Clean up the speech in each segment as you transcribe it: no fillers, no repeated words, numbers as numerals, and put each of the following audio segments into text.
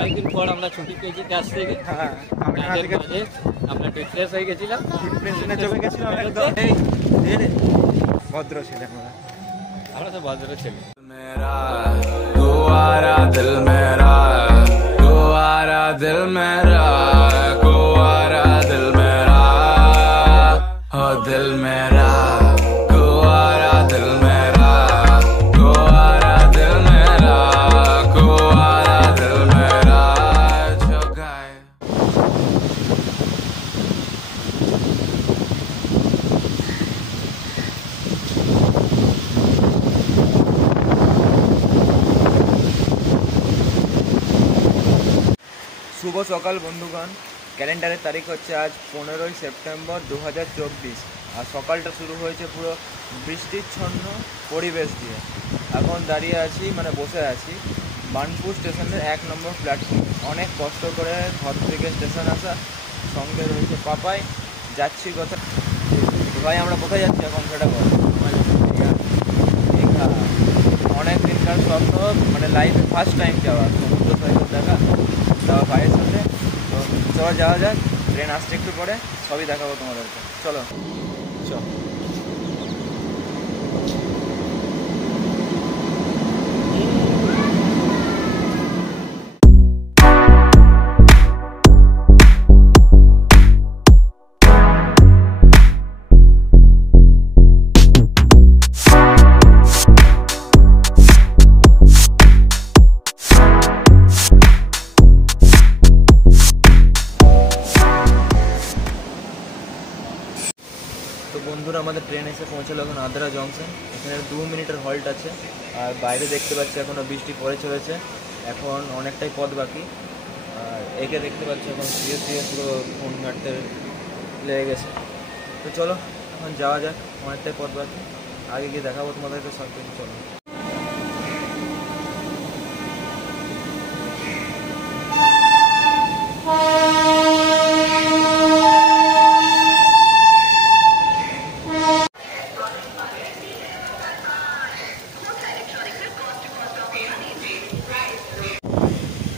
কয়েকদিন পর আমরা ছুটি পেয়েছি কাজ থেকে। হ্যাঁ, আমরা রিফ্রেশ হয়ে গেছিলাম, ডিপ্রেশনে চলে গেছিলাম একদম। ভদ্র ছেলে আমরা তো ভদ্র ছেলে। मेरा कुआरा दिल मेरा, कुआरा दिल मेरा, कुआरा दिल मेरा, हो दिल मेरा, कुआरा दिल मेरा, कुआरा दिल मेरा, कुआरा दिल मेरा जो गाए। শুভ সকাল বন্ধুগণ। ক্যালেন্ডারের তারিখ হচ্ছে আজ 15ই সেপ্টেম্বর 2024। আর সকালটা শুরু হয়েছে পুরো বৃষ্টিচ্ছন্ন পরিবেশ দিয়ে। এখন দাঁড়িয়ে আছি, মানে বসে আছি বার্নপুর স্টেশনের 1 নম্বর প্ল্যাটফর্মে। অনেক কষ্ট করে ঘর থেকে স্টেশন আসা, সঙ্গে রয়েছে পাপাই। যাচ্ছি কথা ভাই, আমরা কোথায় যাচ্ছি এখন সেটা বল। দীঘা, অনেক দিনকার স্বপ্ন, মানে লাইফে ফার্স্ট টাইম যাওয়া, সমুদ্র সৈকত দেখা, যাওয়া ভাইয়ের সাথে। তো চলো যাওয়া যাক, ট্রেন আসছে একটু পরে, সবই দেখাবো তোমাদেরকে। চলো চল। তো বন্ধুরা, আমাদের ট্রেন এসে পৌঁছালো এখন আদ্রা জংশন। এখানে 2 মিনিটের হল্ট আছে। আর বাইরে দেখতে পাচ্ছি এখনও বৃষ্টি পড়ে চলেছে, এখন অনেকটাই পথ বাকি। আর একে দেখতে পাচ্ছি এখন শুয়ে শুয়ে পুরো ফোন ঘাঁটতে লেগে গেছে। তো চলো এখন যাওয়া যাক, অনেকটাই পথ বাকি। আগে গিয়ে দেখাবো তোমাদেরকে সব কিছু। চলো।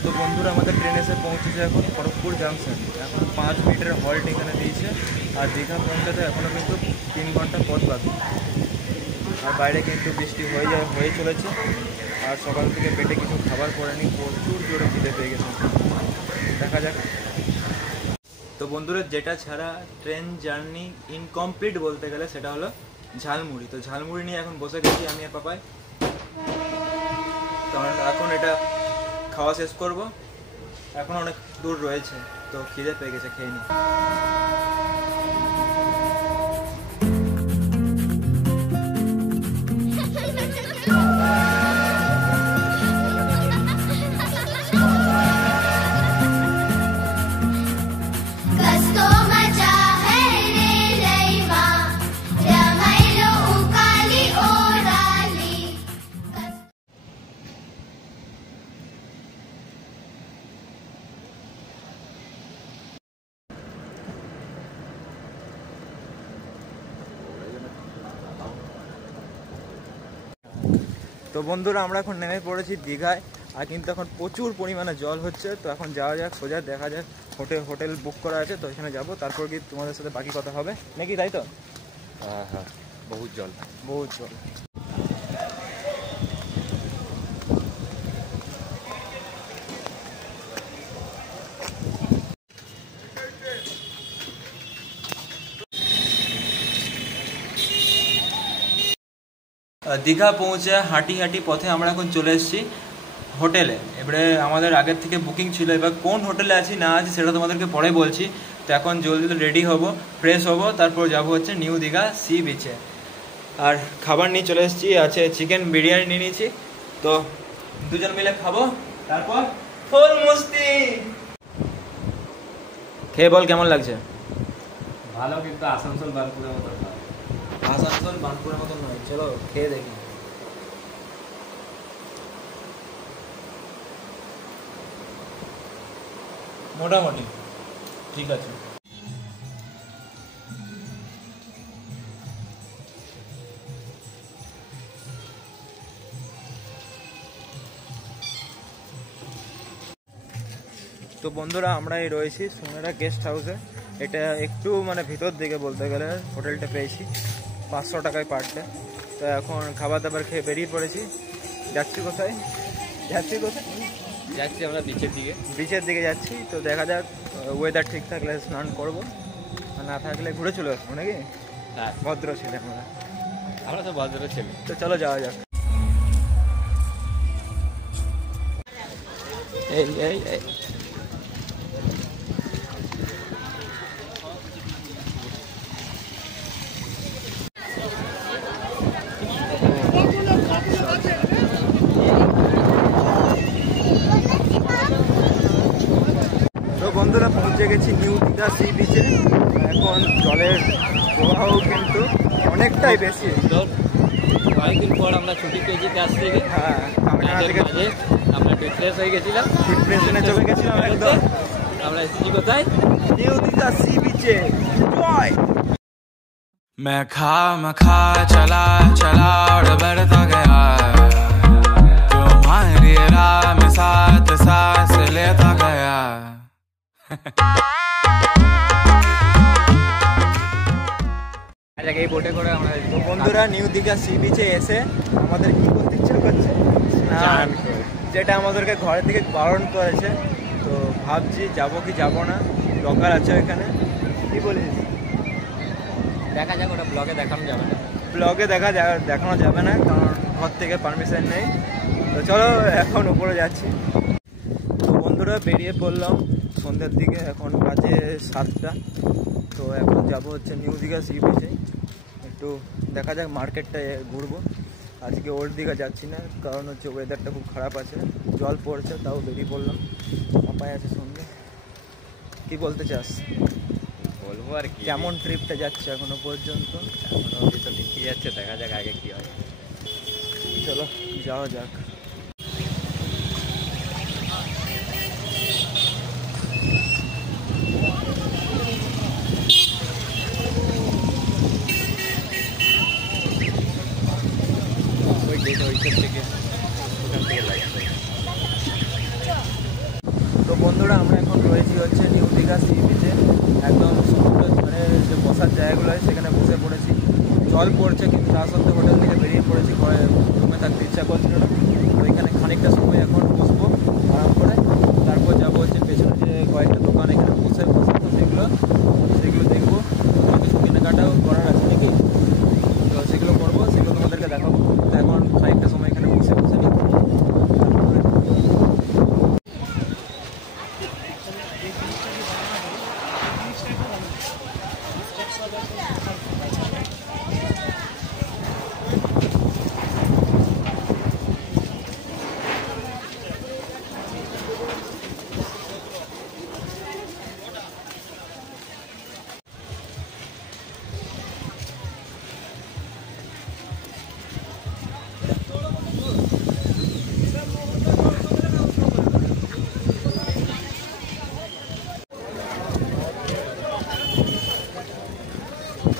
তো বন্ধুরা, আমাদের ট্রেন এসে পৌঁছেছে এখন খড়গপুর জাংশন। এখন 5 মিনিটের হল্ট এখানে দিয়েছে। আর দীঘা পৌঁছাতে এখনও কিন্তু 3 ঘন্টা পথ বাকি। আর বাইরে কিন্তু বৃষ্টি হয়ে চলেছে। আর সকাল থেকে পেটে কিছু খাবার পড়েনি, প্রচুর জোরে খিদে পেয়ে গেছে। দেখা যাক। তো বন্ধুরা, যেটা ছাড়া ট্রেন জার্নি ইনকমপ্লিট বলতে গেলে সেটা হলো ঝালমুড়ি। তো ঝালমুড়ি নিয়ে এখন বসে গেছি আমি আর পাপাই। কারণ এখন এটা খাওয়া শেষ করব, এখন অনেক দূর রয়েছে, তো খিদে পেয়ে গেছে, খেয়ে নিই। তো বন্ধুরা, আমরা এখন নেমে পড়েছি দীঘায়। আর কিন্তু এখন প্রচুর পরিমাণে জল হচ্ছে। তো এখন যাওয়া যাক, সোজা দেখা যাক হোটেল বুক করা আছে, তো এখানে যাবো। তারপর কি তোমাদের সাথে বাকি কথা হবে নাকি, তাই তো? হ্যাঁ হ্যাঁ, বহুত জল। দীঘা পৌঁছে হাঁটি পথে আমরা এখন চলে এসেছি হোটেলে। এবারে আমাদের আগের থেকে বুকিং ছিল, এবার কোন হোটেলে আছি না আছি সেটা তোমাদেরকে পরে বলছি। তো এখন জলদি রেডি হব, ফ্রেশ হব, তারপর যাব হচ্ছে নিউ দীঘা সি বিচে। আর খাবার নিয়ে চলে এসেছি, আছে চিকেন বিরিয়ানি নিয়ে নিয়েছি। তো দুজন মিলে খাবো, তারপর ফুল মস্তি। খেয়ে বল কেমন লাগছে? ভালো, কিন্তু আসানসোল বার্নপুরের মতো না। আসানসোল বার্নপুরের মতো নয়, চলো খেয়ে দেখি। মোটামুটি ঠিক আছে। তো বন্ধুরা আমরা এই রয়েছি সোনারা গেস্ট হাউসে। এটা একটু মানে ভিতর দিকে বলতে গেলে হোটেলটা পেয়েছি 500 টাকায় পার ডে। তো এখন খাবার দাবার খেয়ে বেরিয়ে পড়েছি। যাচ্ছি কোথায় যাচ্ছি আমরা বিচের দিকে যাচ্ছি। তো দেখা যাক, ওয়েদার ঠিক থাকলে স্নান করবো, আর না থাকলে ঘুরে চলে আসবো নাকি। ভদ্র ছেলে আমরা তো ভদ্র ছেলে। তো চলো যাওয়া যাক। এই এই এই তো বন্ধুরা পৌঁছে গেছি নিউ দীঘা সি বিচে। এখন জলের প্রবাহ কিন্তু অনেকটাই বেশি। কয়েকদিন পর আমরা ছুটি পেয়েছি কাছ থেকে। হ্যাঁ, আমরা ডিপ্রেস হয়ে গেছিলাম, ডিপ্রেশনে চলে গেছিলাম একদম। আমরা এসেছি কোথায়? নিউ দীঘা সি বিচে। मैं खा चला और बढ़ता गया, तुम्हारी राह में साथ सांस लेता गया। এই বোটে করে আমরা বন্ধুরা নিউ দীঘা সি বিচে এসে আমাদের কি করতে ইচ্ছা করছে? স্নান। যেটা আমাদেরকে ঘরের থেকে বারণ করেছে। তো ভাবছি যাবো কি যাবো না, লকার আছে ওইখানে। কি বলিস? দেখা যাক, ওটা ব্লগে দেখানো যাবে না। ব্লগে দেখানো যাবে না, কারণ ঘর থেকে পারমিশন নেই। তো চলো এখন উপরে যাচ্ছি। তো বন্ধুরা বেরিয়ে পড়লাম সন্ধ্যের দিকে, এখন বাজে 7টা। তো এখন যাবো হচ্ছে নিউ দীঘা সি বিচে। একটু দেখা যাক, মার্কেটটা ঘুরবো। আজকে ওল্ড দীঘা যাচ্ছি না, কারণ হচ্ছে ওয়েদারটা খুব খারাপ আছে, জল পড়ছে, তাও বেরিয়ে পড়লাম। পাপায় আছে সঙ্গে। কি বলতে চাস? বলবো আর কি, কেমন ট্রিপটা যাচ্ছে এখনো পর্যন্ত? এখনো অবধি তো ঠিকই যাচ্ছে, দেখা যাক আগে কি হয়। চলো যাওয়া যাক। ওই গেট ওইখান থেকে লাগছে। তো বন্ধুরা আমরা এখন রয়েছি হচ্ছে নিউ দীঘা সি বিচে। একদম সমুদ্রের ধারে যে বসার জায়গাগুলো হয় সেখানে বসে পড়েছি। জল পড়ছে, কিন্তু তা সত্ত্বেও হোটেল থেকে বেরিয়ে পড়েছি, ঘরে রুমে থাকতে ইচ্ছা করছিল না। তো এখানে খানিকটা সময় এখন বসবো আরাম করে। তারপর যাবো হচ্ছে পেছনে যে কয়েকটা দোকান, এখানে বসে সেগুলো দেখবো। কিছু কেনাকাটাও করার আছে নাকি, তো সেগুলো করবো, সেগুলো তোমাদেরকে দেখাবো। তো এখন খানিকটা সময় এখানে বসে নিই।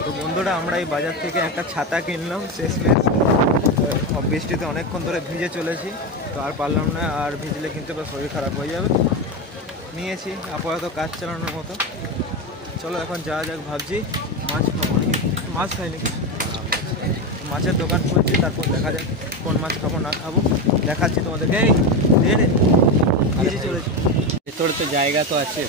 তো বন্ধুরা আমরা এই বাজার থেকে একটা ছাতা কিনলাম শেষমেশ। বৃষ্টিতে অনেকক্ষণ ধরে ভিজে চলেছি, তো আর পারলাম না, আর ভিজলে কিন্তু আবার শরীর খারাপ হয়ে যাবে। নিয়েছি আপাতত কাজ চালানোর মতো। চলো এখন যাওয়া যাক। ভাবছি মাছ খাবো নাকি, মাছ খাই নাকি, মাছের দোকান খুলছি, তারপর দেখা যাক কোন মাছ খাবো না খাবো, দেখাচ্ছি তোমাদেরকে। ভিজে চলেছি। ভেতরে তো জায়গা তো আছে।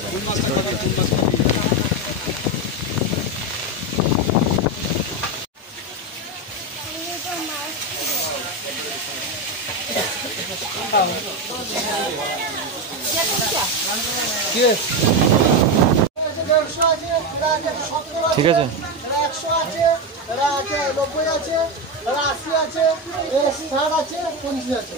ঠিক আছে। 100 আছে, 90 আছে, 80 আছে, 60 আছে, 50 আছে।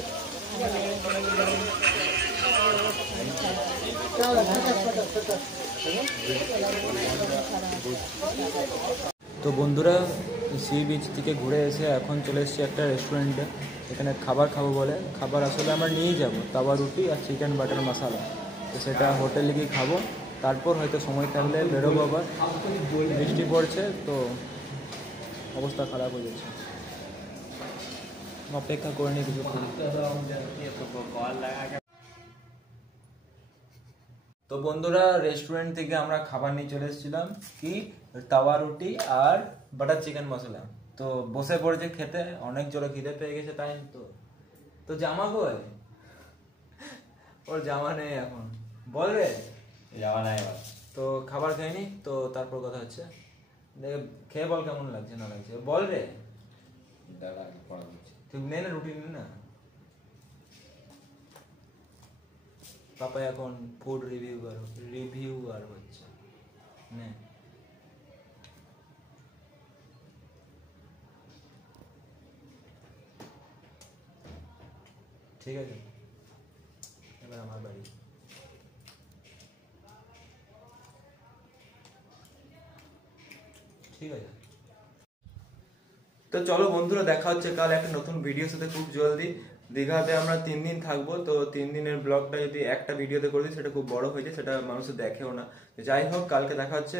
তো বন্ধুরা সি বিচ থেকে ঘুরে এসে এখন চলে এসেছি একটা রেস্টুরেন্টে। এখানে খাবার খাবো বলে, খাবার আসলে আমরা নিয়েই যাবো, তাওয়া রুটি আর চিকেন বাটার মশলা। তো সেটা হোটেলে গিয়ে খাবো, তারপর হয়তো সময় থাকলে বেরোবো। আবার বৃষ্টি পড়ছে, তো অবস্থা খারাপ হয়ে যাচ্ছে। অপেক্ষা করে নিই কিছু। তো বন্ধুরা রেস্টুরেন্ট থেকে আমরা খাবার নিয়ে চলে এসেছিলাম, কি তাওয়া রুটি আর বাটার চিকেন মশলা। তো বসে পড়েছে খেতে, অনেক জোরে খিদে পেয়ে গেছে তাই। তো জামা কই? ওর জামা নেই এখন, বল রে যাওয়া নাই এবার। তো খাবার খাইনি তো তারপর কথা হচ্ছে, দেখে খেয়ে বল কেমন লাগছে না লাগছে, বল রে। দাঁড়া পড়া করছি। তুই নে না রুটি নে না। পাপা এখন ফুড রিভিউয়ার হচ্ছে, নে। ঠিক আছে, এবার আমার বাড়ি। ঠিক আছে, তো চলো বন্ধুরা, দেখা হচ্ছে কাল একটা নতুন ভিডিওর সাথে খুব জলদি। দীঘাতে আমরা 3 দিন থাকবো, তো 3 দিনের ব্লগটা যদি একটা ভিডিওতে করে দিই সেটা খুব বড় হয়ে যায়, সেটা মানুষ দেখেও না। যাই হোক, কালকে দেখা হচ্ছে।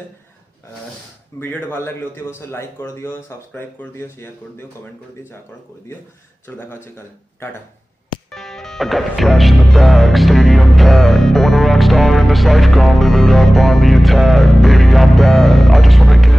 ভিডিওটা ভালো লাগলে অতি অবশ্যই লাইক করে দিও, সাবস্ক্রাইব করে দিও, শেয়ার করে দিও, কমেন্ট করে দিও, যা করার করে দিও। চলো দেখা হচ্ছে কাল, tata. I got the cash in the bag, stadium packed. Born a rock star in this life, gone live it up on the attack. Baby, I'm bad, I just wanna get